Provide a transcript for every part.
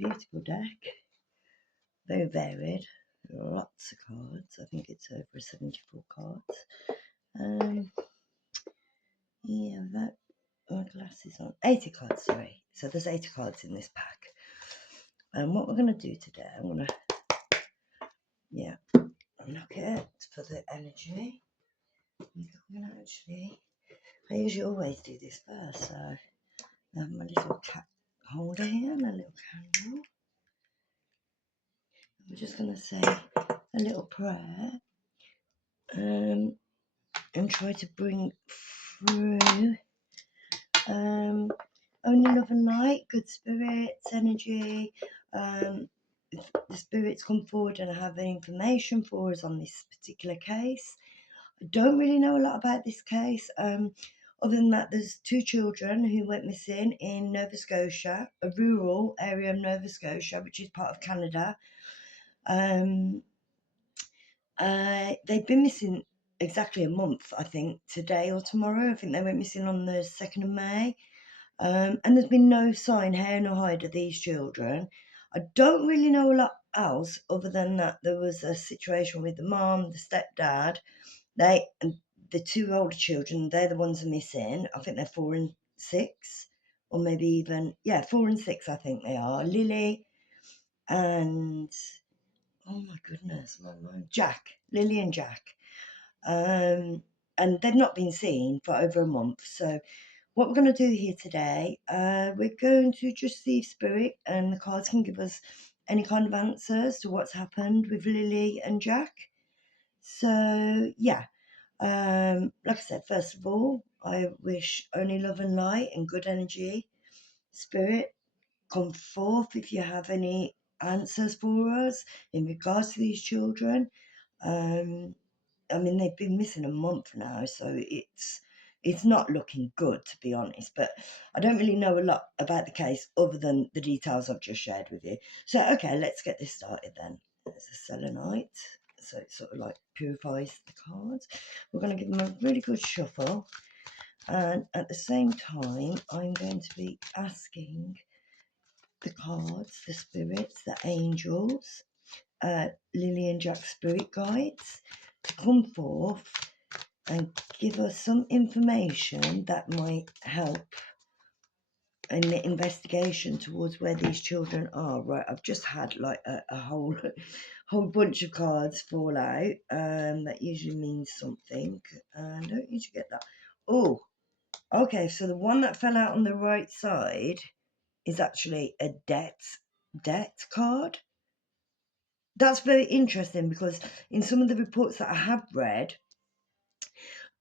beautiful deck. Very varied. Lots of cards. I think it's over 74 cards. Yeah, that my glasses on. 80 cards, sorry. So there's 80 cards in this pack. And what we're going to do today, I'm going to, look at it for the energy. I'm going to actually, I usually always do this first. So I have my little cat holder here and a little candle. I'm just going to say a little prayer and try to bring through only love and light, good spirits, energy. The spirits come forward and have information for us on this particular case. I don't really know a lot about this case. Other than that, there's 2 children who went missing in Nova Scotia, a rural area of Nova Scotia, which is part of Canada. They've been missing exactly a month, I think, today or tomorrow. I think they went missing on the 2nd of May. And there's been no sign, hair nor hide, of these children. I don't really know a lot else other than that there was a situation with the mom, the stepdad. And the 2 older children, they're the ones who are missing. I think they're 4 and 6, or maybe even, 4 and 6, I think they are. Lillie and, oh my goodness, Jack. Lillie and Jack. And they've not been seen for over a month. So what we're going to do here today, we're going to just see if Spirit and the cards can give us any kind of answers to what's happened with Lillie and Jack. So, like I said, first of all, I wish only love and light and good energy. Spirit, come forth if you have any answers for us in regards to these children. I mean, they've been missing a month now, so it's not looking good, to be honest. But I don't really know a lot about the case other than the details I've just shared with you. So, okay, let's get this started then. There's a selenite, so it sort of like purifies the cards. We're going to give them a really good shuffle. And at the same time, I'm going to be asking the cards, the spirits, the angels, Lillie and Jack spirit guides to come forth and give us some information that might help in the investigation towards where these children are. Right, I've just had like a whole bunch of cards fall out. That usually means something. I don't usually get that. Oh, okay, so the one that fell out on the right side is actually a debt card. That's very interesting because in some of the reports that I have read,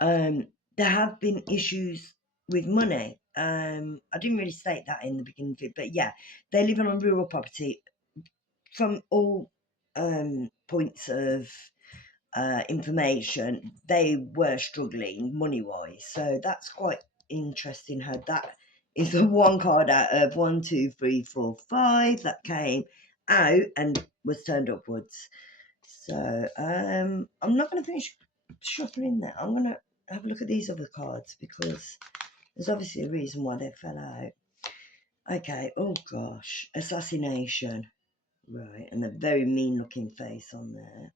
there have been issues with money. I didn't really state that in the beginning of it, but yeah, they live on a rural property. From all points of information, they were struggling money-wise. So that's quite interesting how that is the one card out of 1, 2, 3, 4, 5 that came out and was turned upwards. So I'm not going to finish shuffling that. I'm going to have a look at these other cards because there's obviously a reason why they fell out. Okay, oh gosh, assassination. Right, and a very mean looking face on there.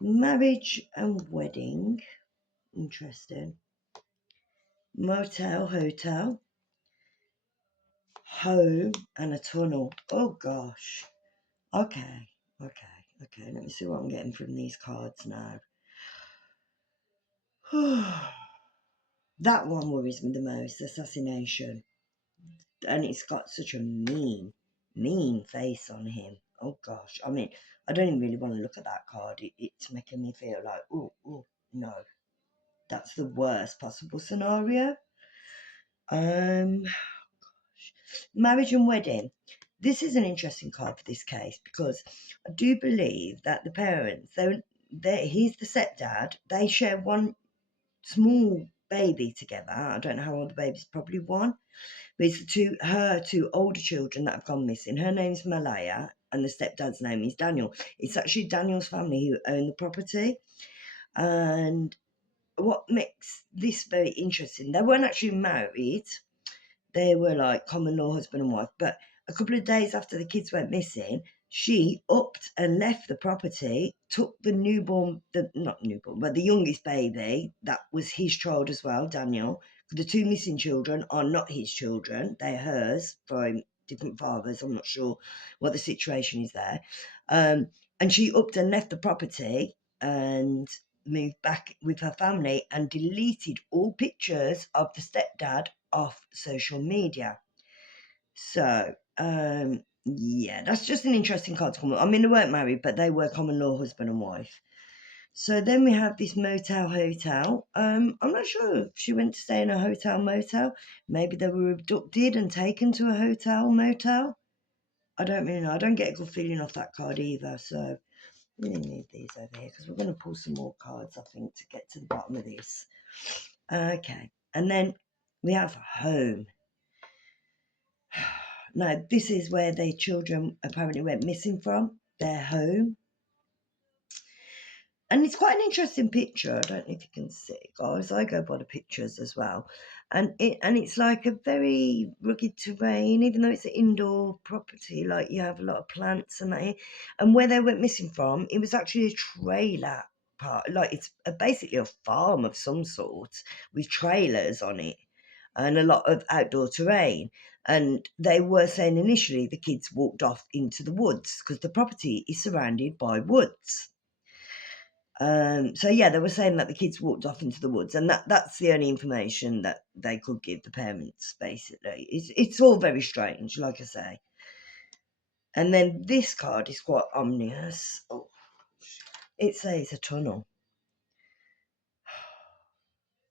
Marriage and wedding. Interesting. Motel, hotel. Home and a tunnel. Oh gosh. Okay. Let me see what I'm getting from these cards now. That one worries me the most, assassination. And it's got such a mean face on him. Oh gosh. I mean, I don't even really want to look at that card. It's making me feel like, oh, no. That's the worst possible scenario. Marriage and wedding. This is an interesting card for this case because I do believe that the parents, he's the stepdad, they share one small baby together. I don't know how old the baby's, probably 1. But it's her two older children that have gone missing. Her name's Malaya and the stepdad's name is Daniel. It's actually Daniel's family who own the property. And what makes this very interesting, they weren't actually married. They were like common law husband and wife, but a couple of days after the kids went missing, she upped and left the property, took the youngest baby, that was his child as well, Daniel. The two missing children are not his children, they're hers from different fathers. I'm not sure what the situation is there. And she upped and left the property and moved back with her family and deleted all pictures of the stepdad off social media. So, yeah, that's just an interesting card to come up. I mean, they weren't married, but they were common law husband and wife. So then we have this hotel. I'm not sure if she went to stay in a hotel motel. Maybe they were abducted and taken to a hotel motel. I don't really know. I don't get a good feeling off that card either. So we really need these over here because we're going to pull some more cards, I think, to get to the bottom of this. Okay. And then we have home. Now, this is where the children apparently went missing from, their home. And it's quite an interesting picture. I don't know if you can see it, guys. I go by the pictures as well. And it's like a very rugged terrain, even though it's an indoor property, like you have a lot of plants and that here. And where they went missing from, it was actually a trailer park. Like it's basically a farm of some sort with trailers on it and a lot of outdoor terrain. And they were saying initially the kids walked off into the woods because the property is surrounded by woods. So yeah, they were saying that the kids walked off into the woods, and that's the only information that they could give the parents. Basically, it's all very strange, like I say. And then this card is quite ominous. Oh, it says a tunnel.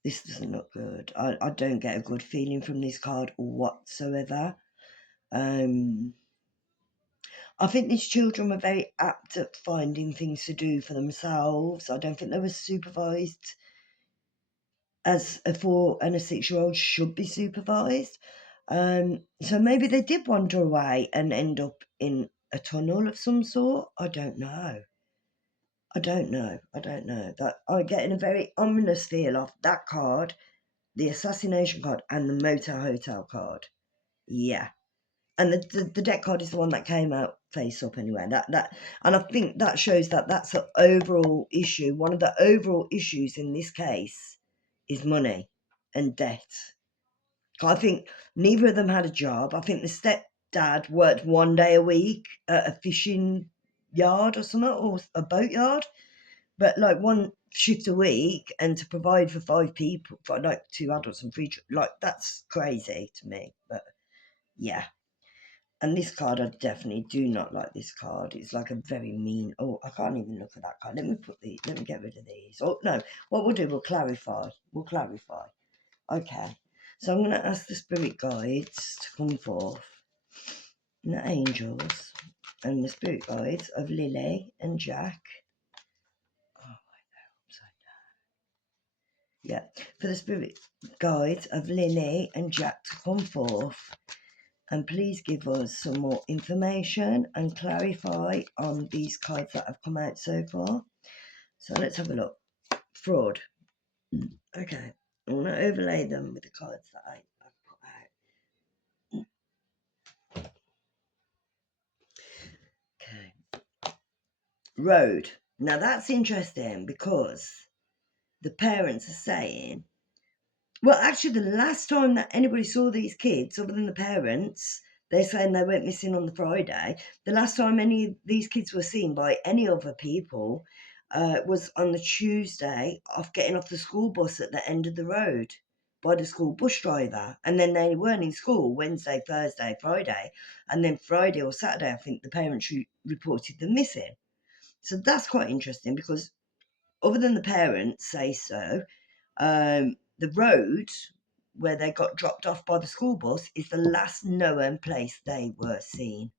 This doesn't look good. I don't get a good feeling from this card whatsoever. I think these children were very apt at finding things to do for themselves. I don't think they were supervised as a 4 and a 6-year-old should be supervised. So maybe they did wander away and end up in a tunnel of some sort. I don't know. That I'm getting a very ominous feel off that card, the assassination card, and the motel hotel card. Yeah. And the deck card is the one that came out face up anyway. And I think that shows that that's an overall issue. One of the overall issues in this case is money and debt. I think neither of them had a job. I think the stepdad worked 1 day a week at a fishing yard or something, or a boat yard, but like 1 shift a week, and to provide for 5 people, for like 2 adults and 3, like that's crazy to me. But yeah. And this card, I definitely do not like this card. It's like a very mean... Oh, I can't even look at that card. Let me get rid of these. Oh, no. What we'll do, we'll clarify. Okay. So I'm going to ask the spirit guides to come forth. And the angels. And the spirit guides of Lillie and Jack. Oh, I know. Upside down. Yeah. For the spirit guides of Lillie and Jack to come forth. And please give us some more information and clarify on these cards that have come out so far. So let's have a look. Fraud. Okay. I want to overlay them with the cards that I've put out. Okay. Road. Now that's interesting because the parents are saying, well, actually, the last time that anybody saw these kids, other than the parents, they're saying they went missing on the Friday. The last time any of these kids were seen by any other people was on the Tuesday of getting off the school bus at the end of the road by the school bus driver. And then they weren't in school Wednesday, Thursday, Friday. And then Friday or Saturday, I think the parents reported them missing. So that's quite interesting because other than the parents say so, the road where they got dropped off by the school bus is the last known place they were seen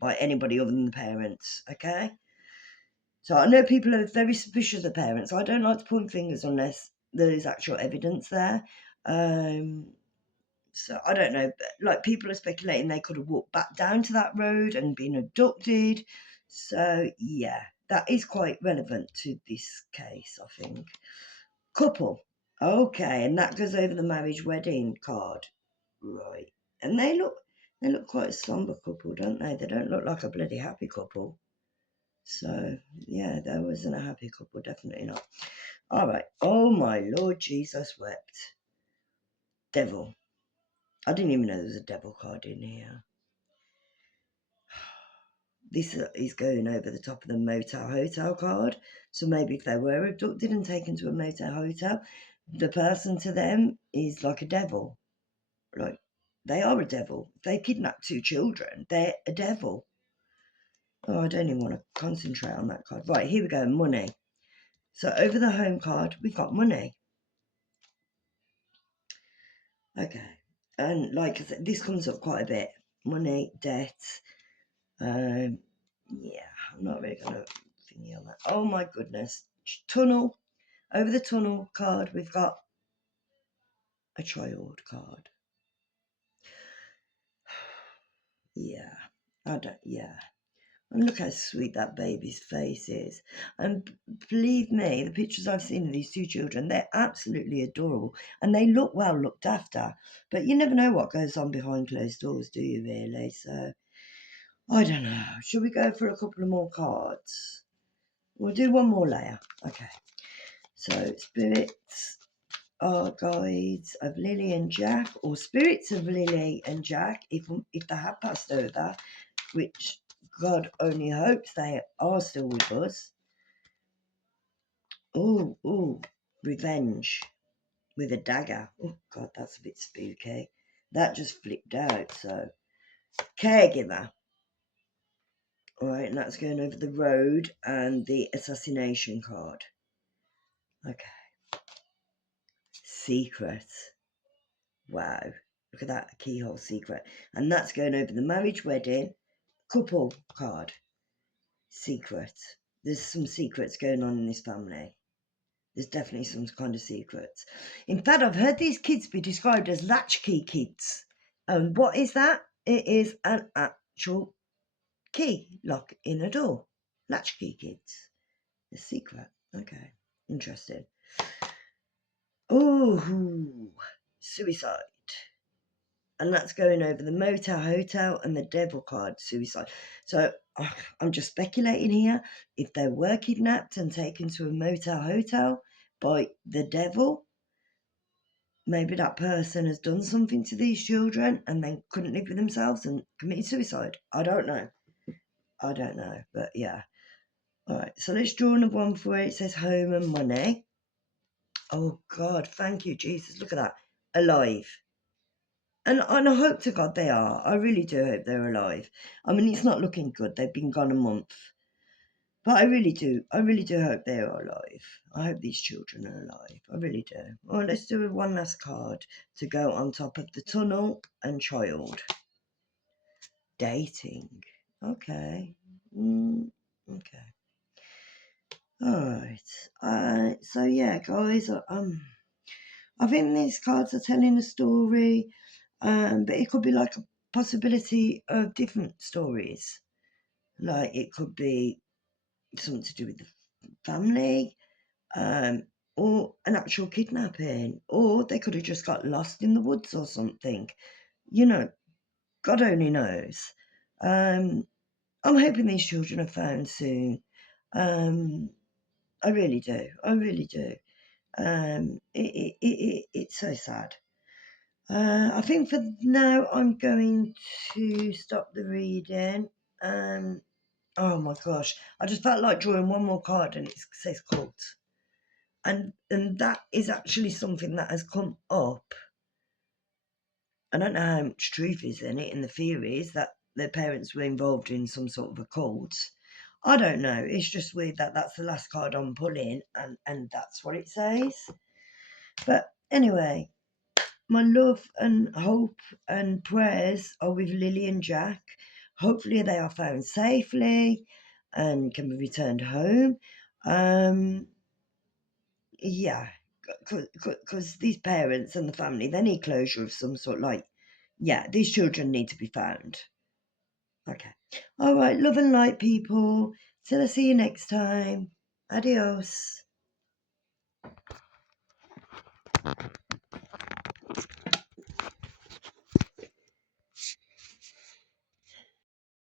by anybody other than the parents, okay? So I know people are very suspicious of parents. I don't like to point fingers unless there is actual evidence there. So I don't know, but like people are speculating they could have walked back down to that road and been abducted. So yeah, that is quite relevant to this case, I think. Couple. Okay, and that goes over the marriage wedding card. Right. And they look They look quite a somber couple, don't they? They don't look like a bloody happy couple. So, yeah, there wasn't a happy couple, definitely not. All right. Oh, my Lord Jesus wept. Devil. I didn't even know there was a devil card in here. This is going over the top of the motel hotel card. So maybe if they were abducted and taken to a motel hotel, the person to them is like a devil. Like, they are a devil. They kidnapped 2 children. They're a devil. Oh, I don't even want to concentrate on that card. Right, here we go, money. So over the home card, we've got money. Okay. And like I said, this comes up quite a bit. Money, debt. Yeah, I'm not really going to thingy on that. Oh, my goodness. Tunnel. Over the tunnel card, we've got a child card. Yeah. Yeah. And look how sweet that baby's face is. And believe me, the pictures I've seen of these 2 children, they're absolutely adorable. And they look well looked after. But you never know what goes on behind closed doors, do you really? So, I don't know. Should we go for a couple of more cards? We'll do one more layer. Okay. So, spirits are guides of Lillie and Jack, or spirits of Lillie and Jack, if they have passed over, which God only hopes they are still with us. Oh, revenge with a dagger. Oh, God, that's a bit spooky. That just flipped out, so. Caregiver. All right, and that's going over the road and the assassination card. Okay. Secret. Wow. Look at that keyhole secret. And that's going over the marriage, wedding, couple card. Secret. There's some secrets going on in this family. There's definitely some kind of secrets. In fact, I've heard these kids be described as latchkey kids. And what is that? It is an actual key lock in a door. Latchkey kids. The secret. Okay. Interesting. Oh, suicide. And that's going over the motel hotel and the devil card, suicide. So I'm just speculating here. If they were kidnapped and taken to a motel hotel by the devil, maybe that person has done something to these children and then couldn't live with themselves and committed suicide. I don't know. But yeah. All right, so let's draw another one for it. It says home and money. Oh, God, thank you, Jesus. Look at that. Alive. And I hope to God they are. I really do hope they're alive. I mean, it's not looking good. They've been gone a month. But I really do hope they are alive. I hope these children are alive. I really do. Well, let's do one last card to go on top of the tunnel and child. Dating. Okay. Okay. All right. So yeah, guys. I think these cards are telling a story, but it could be like a possibility of different stories. Like it could be something to do with the family, or an actual kidnapping, or they could have just got lost in the woods or something. You know, God only knows. I'm hoping these children are found soon. I really do. It's so sad. I think for now I'm going to stop the reading. Oh my gosh, I just felt like drawing one more card, and it says cult. And that is actually something that has come up. I don't know how much truth is in it, in the theories that their parents were involved in some sort of a cult. I don't know. It's just weird that that's the last card I'm pulling, and that's what it says. But anyway, my love and hope and prayers are with Lillie and Jack. Hopefully they are found safely and can be returned home. Yeah, because these parents and the family, they need closure of some sort. Like, yeah, these children need to be found. Okay. All right, love and light, people. Till I see you next time. Adios.